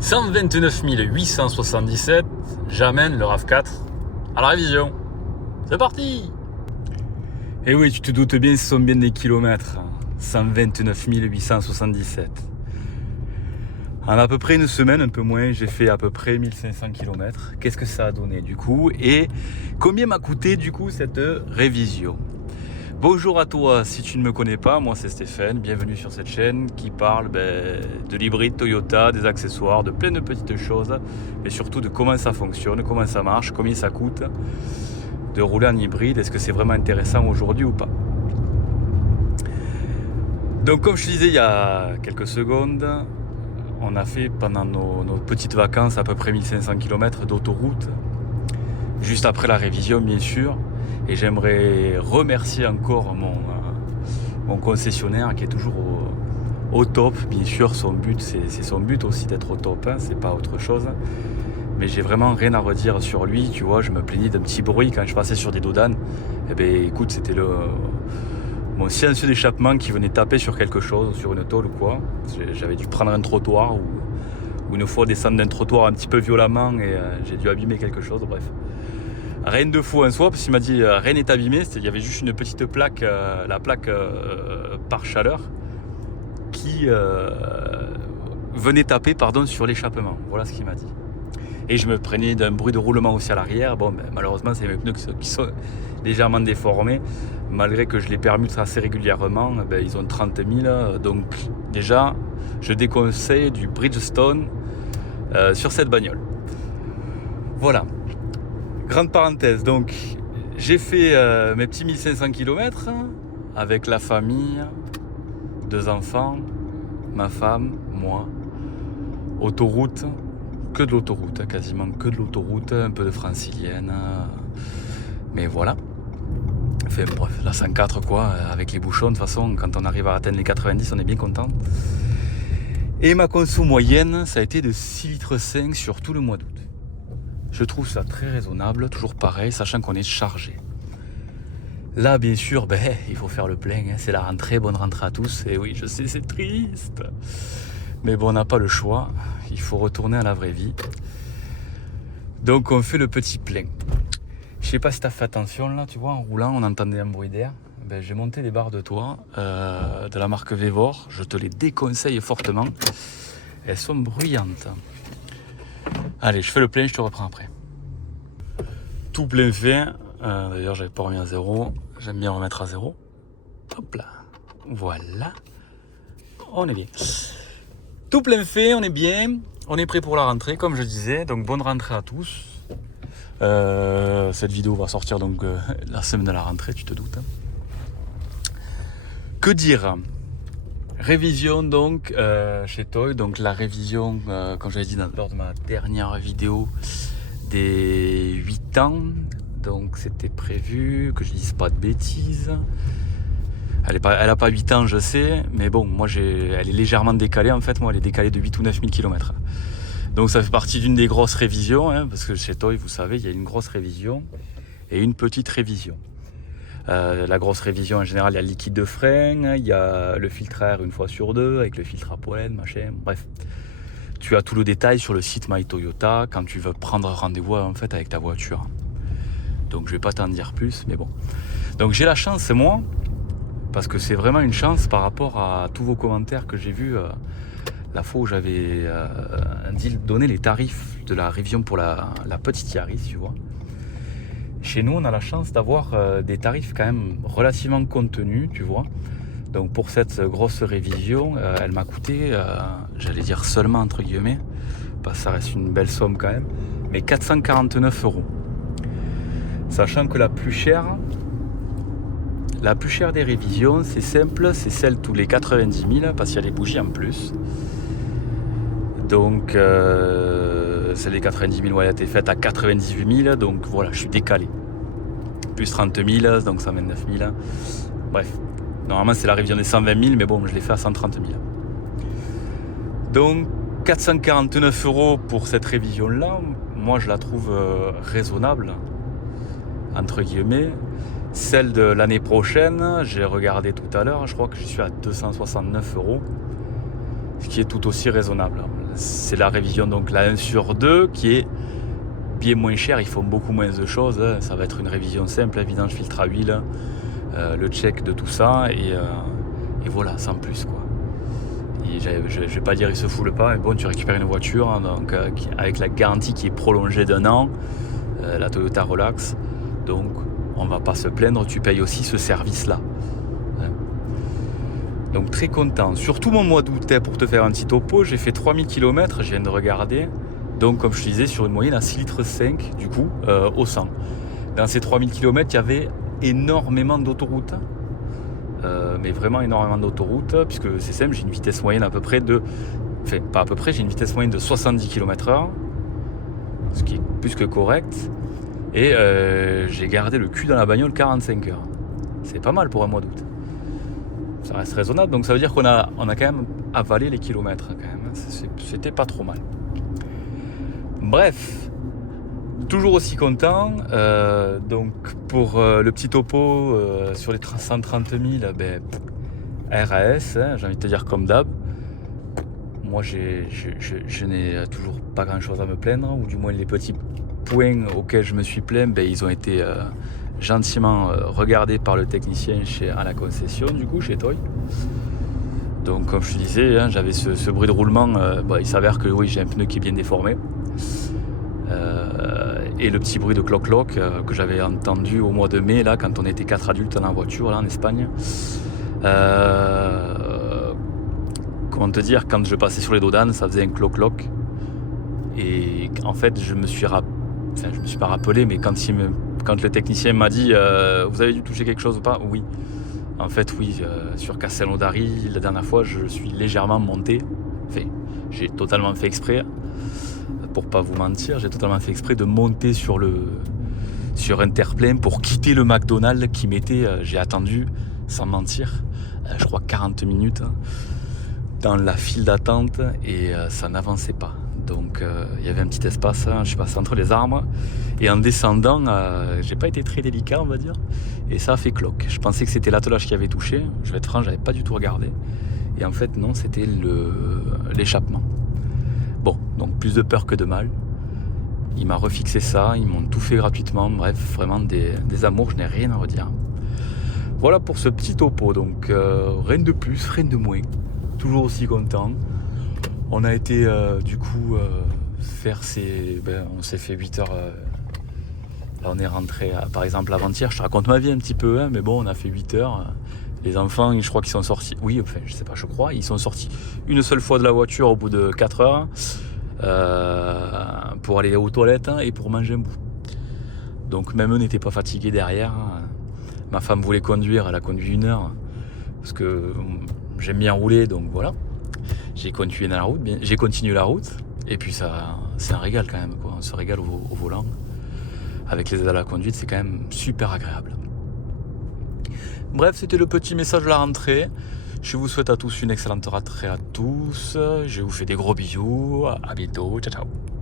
129 877, j'amène le RAV4 à la révision. C'est parti! Et oui, tu te doutes bien, ce sont bien des kilomètres. 129 877. En à peu près une semaine, un peu moins, j'ai fait à peu près 1500 km. Qu'est-ce que ça a donné du coup? Et combien m'a coûté du coup cette révision? Bonjour à toi, si tu ne me connais pas, moi c'est Stéphane, bienvenue sur cette chaîne qui parle de l'hybride Toyota, des accessoires, de plein de petites choses, mais surtout de comment ça fonctionne, comment ça marche, combien ça coûte de rouler en hybride, est-ce que c'est vraiment intéressant aujourd'hui ou pas. Donc comme je te disais il y a quelques secondes, on a fait pendant nos petites vacances à peu près 1500 km d'autoroute, juste après la révision bien sûr. Et j'aimerais remercier encore mon concessionnaire qui est toujours au top. Bien sûr, son but, c'est son but aussi d'être au top, hein, c'est pas autre chose. Mais j'ai vraiment rien à redire sur lui, tu vois. Je me plaignais d'un petit bruit quand je passais sur des dodanes. Eh bien, écoute, c'était mon silencieux d'échappement qui venait taper sur quelque chose, sur une tôle ou quoi. J'avais dû prendre un trottoir ou une fois descendre d'un trottoir un petit peu violemment et j'ai dû abîmer quelque chose, bref. Rien de fou en soi, parce qu'il m'a dit rien n'est abîmé, il y avait juste une petite plaque, la plaque par chaleur, qui venait taper sur l'échappement. Voilà ce qu'il m'a dit. Et je me prenais d'un bruit de roulement aussi à l'arrière. Bon, malheureusement, c'est mes pneus qui sont légèrement déformés. Malgré que je les permute assez régulièrement, ils ont 30 000. Donc déjà, je déconseille du Bridgestone sur cette bagnole. Voilà. Grande parenthèse, donc j'ai fait mes petits 1500 km avec la famille, 2 enfants, ma femme, moi, autoroute, que de l'autoroute, quasiment que de l'autoroute, un peu de francilienne, mais voilà. Enfin bref, la 104 quoi, avec les bouchons, de toute façon, quand on arrive à atteindre les 90, on est bien content. Et ma conso moyenne, ça a été de 6,5 litres sur tout le mois d'août. Je trouve ça très raisonnable, toujours pareil, sachant qu'on est chargé. Là, bien sûr, il faut faire le plein, hein, c'est la rentrée, bonne rentrée à tous. Et oui, je sais, c'est triste. Mais bon, on n'a pas le choix, il faut retourner à la vraie vie. Donc on fait le petit plein. Je sais pas si tu as fait attention, là, tu vois, en roulant, on entendait un bruit d'air. J'ai monté des barres de toit de la marque Vevor, je te les déconseille fortement. Elles sont bruyantes. Allez, je fais le plein, je te reprends après. Tout plein fait. D'ailleurs, j'avais pas remis à zéro. J'aime bien remettre à zéro. Hop là. Voilà. On est bien. Tout plein fait, on est bien. On est prêt pour la rentrée, comme je disais. Donc, bonne rentrée à tous. Cette vidéo va sortir donc la semaine de la rentrée, tu te doutes. Que dire ? Révision donc chez Toy, donc la révision comme j'avais dit lors de ma dernière vidéo des 8 ans, donc c'était prévu que je dise pas de bêtises. Elle a pas 8 ans je sais, mais bon moi elle est légèrement décalée en fait, moi elle est décalée de 8 ou 9 000 km. Donc ça fait partie d'une des grosses révisions, hein, parce que chez Toy vous savez il y a une grosse révision et une petite révision. La grosse révision en général, il y a le liquide de frein, il y a le filtre à air une fois sur 2 avec le filtre à pollen, machin, bref. Tu as tout le détail sur le site My Toyota quand tu veux prendre rendez-vous en fait avec ta voiture. Donc je vais pas t'en dire plus, mais bon. Donc j'ai la chance moi, parce que c'est vraiment une chance par rapport à tous vos commentaires que j'ai vus la fois où j'avais donné les tarifs de la révision pour la petite Yaris, tu vois. Chez nous, on a la chance d'avoir des tarifs quand même relativement contenus, tu vois. Donc pour cette grosse révision, elle m'a coûté, j'allais dire seulement entre guillemets, parce que ça reste une belle somme quand même, mais 449 €. Sachant que la plus chère des révisions, c'est simple, c'est celle tous les 90 000, parce qu'il y a des bougies en plus. Donc celle des 90 000, elle a été faite à 98 000, donc voilà, je suis décalé. Plus 30 000, donc 129 000. Bref, normalement c'est la révision des 120 000, mais bon, je l'ai fait à 130 000. Donc 449 € pour cette révision-là, moi je la trouve raisonnable, entre guillemets. Celle de l'année prochaine, j'ai regardé tout à l'heure, je crois que je suis à 269 €, ce qui est tout aussi raisonnable. c'est la révision, donc la 1 sur 2 qui est bien moins chère. Ils font beaucoup moins de choses. Ça va être une révision simple, vidange, filtre à huile, le check de tout ça et voilà, sans plus quoi. Et je vais pas dire il se fout le pas, mais bon, tu récupères une voiture hein, donc, avec la garantie qui est prolongée d'1 an, la Toyota Relax, donc on va pas se plaindre, tu payes aussi ce service là. Donc très content. Surtout mon mois d'août, pour te faire un petit topo, j'ai fait 3000 km, je viens de regarder. Donc comme je te disais, sur une moyenne à 6,5 litres du coup, au 100. Dans ces 3000 km, il y avait énormément d'autoroutes. Mais vraiment énormément d'autoroutes, puisque c'est simple, j'ai une vitesse moyenne à peu près de... Enfin, pas à peu près, j'ai une vitesse moyenne de 70 km/h, ce qui est plus que correct. Et j'ai gardé le cul dans la bagnole 45 heures. C'est pas mal pour un mois d'août. Ça reste raisonnable, donc ça veut dire qu'on a quand même avalé les kilomètres quand même. C'était pas trop mal. Bref, toujours aussi content. Donc pour le petit topo sur les 130 000, ben, RAS, hein, j'ai envie de te dire comme d'hab. Moi je n'ai toujours pas grand chose à me plaindre, ou du moins les petits points auxquels je me suis plaint, ben, ils ont été gentiment regardé par le technicien à la concession, du coup, chez Toy. Donc, comme je te disais, hein, j'avais ce bruit de roulement. Il s'avère que oui, j'ai un pneu qui est bien déformé. Et le petit bruit de cloc-cloc que j'avais entendu au mois de mai, là, quand on était 4 adultes dans la voiture, là, en Espagne. Comment te dire, quand je passais sur les dos d'âne, ça faisait un cloc-cloc. Et en fait, je me suis pas rappelé, mais quand le technicien m'a dit vous avez dû toucher quelque chose ou pas, oui. En fait, oui, sur Castelnaudary, la dernière fois, je suis légèrement monté. Enfin, j'ai totalement fait exprès, pour pas vous mentir, j'ai totalement fait exprès de monter sur un terre-plein pour quitter le McDonald's qui m'était, j'ai attendu, sans mentir, je crois 40 minutes dans la file d'attente et ça n'avançait pas. Donc il y avait un petit espace, je suis passé entre les arbres et en descendant, j'ai pas été très délicat on va dire, et ça a fait cloc. Je pensais que c'était l'attelage qui avait touché, je vais être franc, j'avais pas du tout regardé. Et en fait non, c'était l'échappement. Bon, donc plus de peur que de mal. Il m'a refixé ça, ils m'ont tout fait gratuitement, bref, vraiment des amours, je n'ai rien à redire. Voilà pour ce petit topo, donc rien de plus, rien de moins. Toujours aussi content. On a été du coup faire on s'est fait 8 heures. Là on est rentré par exemple avant-hier. Je te raconte ma vie un petit peu, hein, mais bon, on a fait 8 heures. Les enfants, je crois qu'ils sont sortis. Oui, enfin, je sais pas, je crois. Ils sont sortis une seule fois de la voiture au bout de 4 heures pour aller aux toilettes hein, et pour manger un bout. Donc même eux n'étaient pas fatigués derrière. Ma femme voulait conduire, elle a conduit 1 heure parce que j'aime bien rouler, donc voilà. J'ai continué la route et puis ça, c'est un régal quand même, quoi. On se régale au volant avec les aides à la conduite, c'est quand même super agréable. Bref, c'était le petit message de la rentrée. Je vous souhaite à tous une excellente rentrée à tous. Je vous fais des gros bisous. À bientôt. Ciao ciao.